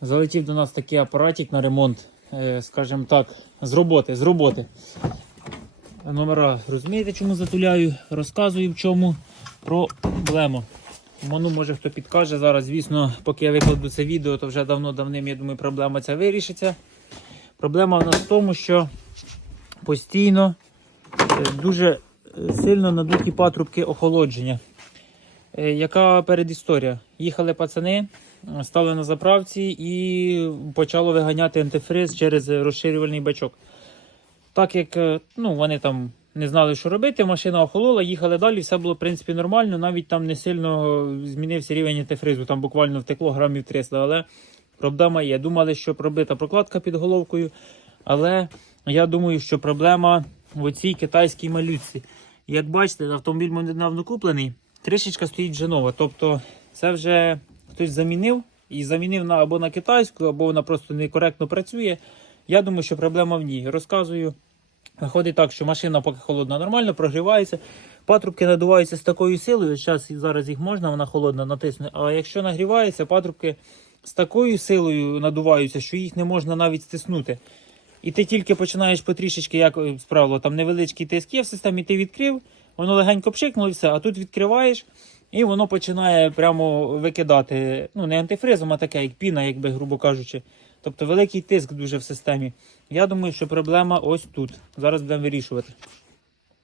Залетів до нас такий апаратик на ремонт, е, скажімо так, з роботи, з роботи. Номера розумієте, чому затуляю? Розказую в чому проблема. Ману, може хто підкаже зараз, звісно, поки я викладу це відео, то вже давно-давним, я думаю, проблема ця вирішиться. Проблема в нас в тому, що постійно е, дуже е, сильно надуті патрубки охолодження. Е, Яка передісторія? Їхали пацани, стали на заправці і почало виганяти антифриз через розширювальний бачок. Так як е, ну, вони там не знали, що робити, машина охолола, їхали далі, все було в принципі нормально, навіть там не сильно змінився рівень антифризу, там буквально втекло грамів 300, але проблема є. Думали, що пробита прокладка під головкою, але я думаю, що проблема в оцій китайській малюці. Як бачите, автомобіль мене недавно куплений, кришечка стоїть вже нова. Тобто це вже хтось замінив і замінив на або на китайську, або вона просто некоректно працює. Я думаю, що проблема в ній. Розказую. Виходить так, що машина поки холодна, нормально прогрівається. Патрубки надуваються з такою силою. Зараз зараз їх можна, вона холодна натисне. А якщо нагрівається, патрубки з такою силою надуваються, що їх не можна навіть стиснути. І ти тільки починаєш потрішечки, як е, справило, там невеличкий тиск є в системі, ти відкрив, воно легенько пшикнуло і все, а тут відкриваєш, і воно починає прямо викидати. Ну, не антифризом, а таке, як піна, якби, грубо кажучи. Тобто великий тиск дуже в системі. Я думаю, що проблема ось тут. Зараз будемо вирішувати.